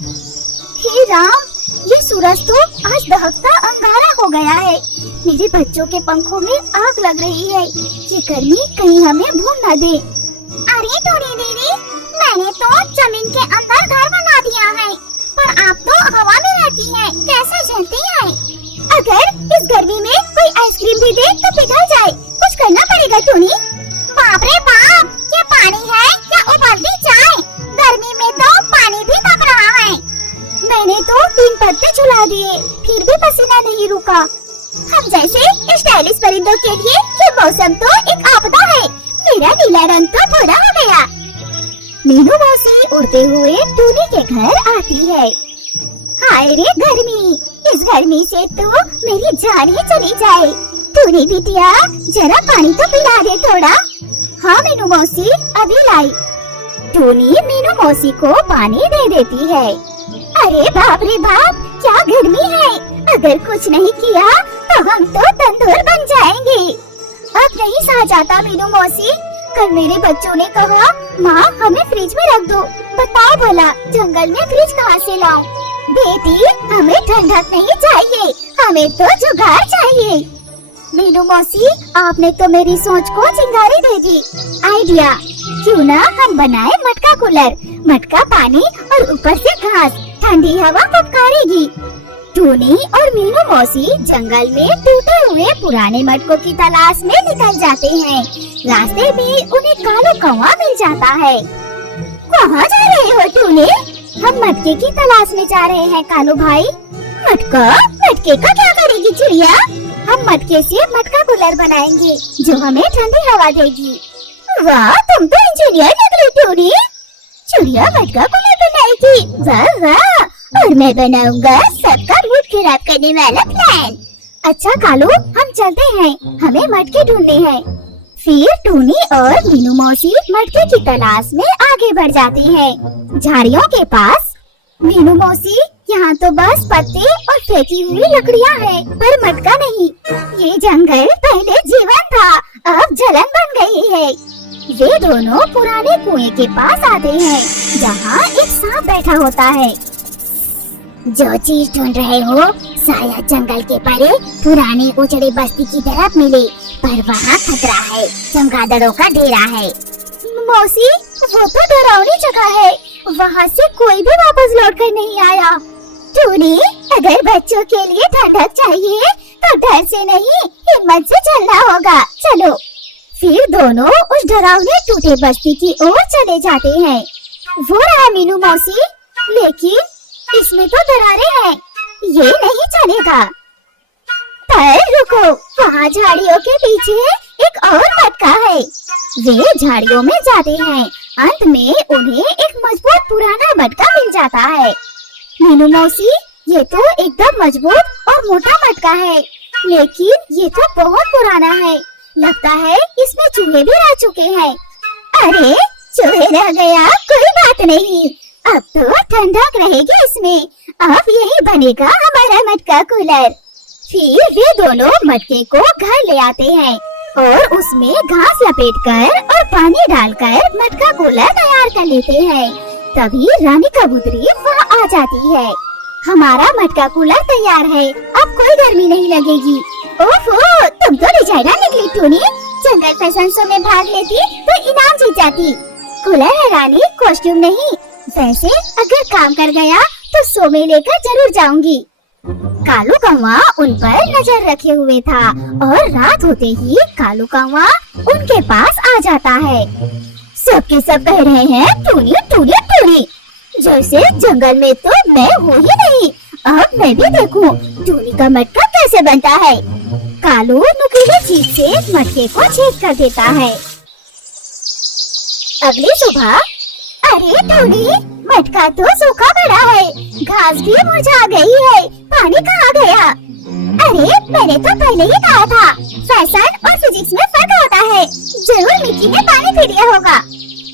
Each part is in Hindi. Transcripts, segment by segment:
हे राम, ये सूरज तो आज दहकता अंगारा हो गया है। मेरे बच्चों के पंखों में आग लग रही है। ये गर्मी कहीं हमें भून न दे। अरे टोनी दीदी, मैंने तो जमीन के अंदर घर बना दिया है, पर आप तो हवा में रहती हैं, कैसे झेलती हैं? अगर इस गर्मी में कोई आइसक्रीम भी दे तो पिघल जाए, कुछ करना पड़ेगा टोनी। बाप रे बाप, ये पानी है या उबलती चाय? गर्मी में तो पानी भी तप रहा है। मैंने तो 3 पत्ते झुला दिए, फिर भी पसीना नहीं रुका। हम जैसे स्टाइलिश परिंदों के लिए ये मौसम तो एक आपदा है। मेरा नीला रंग तो थोड़ा हो गया। मीनू मौसी उड़ते हुए टोनी के घर आती है। हाय रे गर्मी, इस गर्मी से तो मेरी जान ही चली जाए। टोनी बिटिया, जरा पानी तो पिला दे थोड़ा। हाँ मीनू मौसी, अभी लाई। टोनी मीनू मौसी को पानी दे देती है। अरे बाप रे बाप, क्या गर्मी है। अगर कुछ नहीं किया तो हम तो तंदूर बन जाएंगे। अब नहीं सहा जाता मीनू मौसी। कल मेरे बच्चों ने कहा, माँ हमें फ्रिज में रख दो। बताओ भला, जंगल में फ्रिज कहाँ से लाऊं? बेटी, हमें ठंडक नहीं चाहिए, हमें तो जुगाड़ चाहिए। मीनू मौसी, आपने तो मेरी सोच को चिंगारी भेजी। आइडिया, क्यों ना हम बनाए मटका कूलर। मटका पानी और ऊपर से घास, ठंडी हवा फटकारेगी। टोनी और मीनू मौसी जंगल में टूटे हुए पुराने मटकों की तलाश में निकल जाते हैं। रास्ते में उन्हें कालू कौवा मिल जाता है। कहाँ जा रहे हो टोनी? हम मटके की तलाश में जा रहे हैं कालू भाई। मटका? मटके का क्या करेगी चिड़िया? हम मटके से मटका कूलर बनाएंगे जो हमें ठंडी हवा देगी। वाह, तुम तो इंजीनियर निकली टोनी। चिड़िया मटका कूलर बनाएगी, वाह वाह। और मैं बनाऊंगा सबका मूड खराब करने वाला प्लान। अच्छा कालू, हम चलते हैं, हमें मटके ढूंढने हैं। फिर टोनी और मीनू मौसी मटके की तलाश में आगे बढ़ जाते हैं। झाड़ियों के पास। मीनू मौसी, यहाँ तो बस पत्ते और फेंकी हुई लकड़ियाँ हैं, पर मटका नहीं। ये जंगल पहले जीवन था, अब जलन बन गई है। वे दोनों पुराने कुएं के पास आते हैं, जहाँ एक सांप बैठा होता है। जो चीज ढूंढ रहे हो शायद जंगल के परे पुरानी उजड़ी बस्ती की तरफ मिले, पर वहाँ खतरा है, चमगादड़ों का डेरा है। मौसी, वो तो डरावनी जगह है, वहाँ से कोई भी वापस लौट कर नहीं आया। टोनी, अगर बच्चों के लिए ठंडक चाहिए तो डर से नहीं, हिम्मत से चलना होगा। चलो। फिर दोनों उस डरावनी टूटे बस्ती की ओर चले जाते हैं। वो रहा मीनू मौसी, लेकिन इसमें तो दरारें हैं, ये नहीं चलेगा। पर रुको, वहाँ झाड़ियों के पीछे एक और मटका है। वे झाड़ियों में जाते हैं, अंत में उन्हें एक मजबूत पुराना मटका मिल जाता है। मीनू मौसी, ये तो एकदम मजबूत और मोटा मटका है, लेकिन ये तो बहुत पुराना है। लगता है इसमें चूहे भी रह चुके हैं। अरे चूहे रह गया, कोई बात नहीं, अब तो ठंडक रहेगी इसमें। अब यही बनेगा हमारा मटका कूलर। फिर वे दोनों मटके को घर ले आते हैं और उसमें घास लपेटकर और पानी डालकर मटका कूलर तैयार कर लेते हैं। तभी रानी कबूतरी वहाँ आ जाती है। हमारा मटका कूलर तैयार है, अब कोई गर्मी नहीं लगेगी। ओहो, तुम तो डिजाइनर निकली टोनी। जंगल फैशन शो में भाग लेती तो इनाम जीत जाती। कूलर है रानी, कॉस्ट्यूम नहीं। वैसे अगर काम कर गया तो शो में लेकर जरूर जाऊंगी। कालू कौवा उन पर नजर रखे हुए था और रात होते ही कालू कौवा उनके पास आ जाता है। सबके सब कह रहे हैं टोनी टोनी टोनी, जैसे जंगल में तो मैं हूँ ही नहीं। अब मैं भी देखूं टोनी का मटका कैसे बनता है। कालू नुकीली चीज से मटके को छेद कर देता है। अगली सुबह, अरे टोनी, मटका तो सूखा पड़ा है, घास भी मुरझा गई है, पानी कहाँ गया? अरे मैंने तो पहले ही कहा था, फैशन और फिजिक्स में फर्क होता है। जरूर मिक्की ने पानी पी लिया होगा।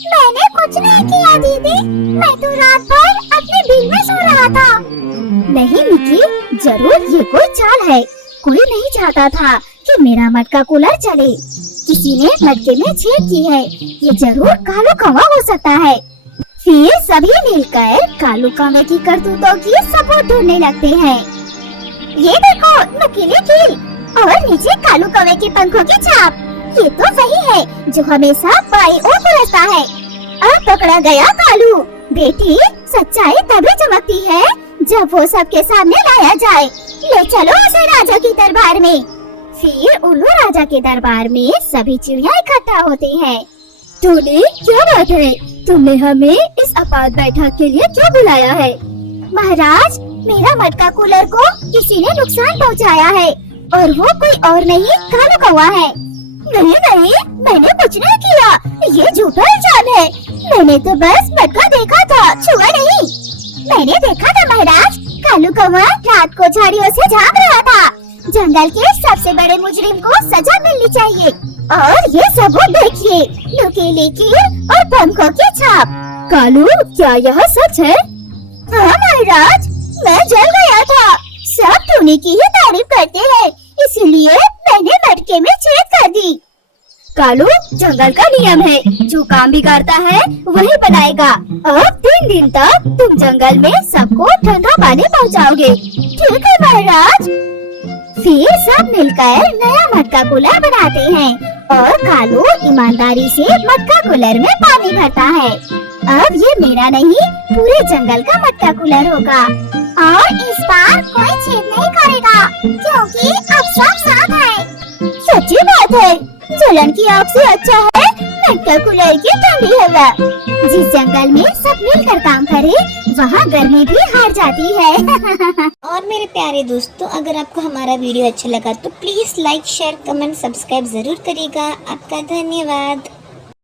मैंने कुछ नहीं किया दीदी, मैं तो रात भर अपने बिल में सो रहा था। नहीं मिक्की, जरूर ये कोई चाल है। कोई नहीं चाहता था कि मेरा मटका कूलर चले। किसी ने मटके में छेद की है, ये जरूर कालू कौवा हो सकता है। फिर सभी मिलकर कालू कौवे की करतूतों की सबूत ढूंढने लगते हैं। ये देखो नुकीले कील और नीचे कालू कौवे के पंखों की छाप। ये तो वही है जो हमेशा बाई ओर उड़ता है। अब पकड़ा गया कालू। बेटी, सच्चाई तभी चमकती है जब वो सबके सामने लाया जाए। ले चलो उसे राजा की दरबार में। फिर उल्लू राजा के दरबार में सभी चिड़िया इकट्ठा होते हैं। टोनी, क्या बात है? तुमने हमें इस आपात बैठक के लिए क्यों बुलाया है? महाराज, मेरा मटका कूलर को किसी ने नुकसान पहुंचाया है और वो कोई और नहीं कालू कौवा है। नहीं नहीं, मैंने कुछ नहीं किया। ये झूठा इल्जाम है। मैंने तो बस मटका देखा था, छुआ नहीं। मैंने देखा था महाराज, कालू कौवा रात को झाड़ियों से झांक रहा था। जंगल के सबसे बड़े मुजरिम को सजा मिलनी चाहिए। और ये सबूत देखिए, नुकीली कील और पंखों की छाप। कालू, क्या यह सच है? हाँ महाराज, मैं जल गया था। सब टोनी की ही तारीफ करते हैं, इसलिए मैंने मटके में छेद कर दी। कालू, जंगल का नियम है, जो काम बिगाड़ता है वही बनाएगा। अब 3 दिन तक तुम जंगल में सबको ठंडा पानी पहुंचाओगे। ठीक है महाराज। फिर सब मिलकर नया मटका कूलर बनाते हैं और कालू ईमानदारी से मटका कूलर में पानी भरता है। अब ये मेरा नहीं, पूरे जंगल का मटका कूलर होगा और इस बार कोई छेद नहीं करेगा क्योंकि अब सब साथ है। सच्ची बात है, जलन की आग से अच्छा है मटका कूलर की ठंडी हवा। जिस जंगल में सब मिलकर काम करे, वहाँ गर्मी भी हार जाती है। और मेरे प्यारे दोस्तों, अगर आपको हमारा वीडियो अच्छा लगा तो please like, share, comment, subscribe जरूर करिएगा। आपका धन्यवाद।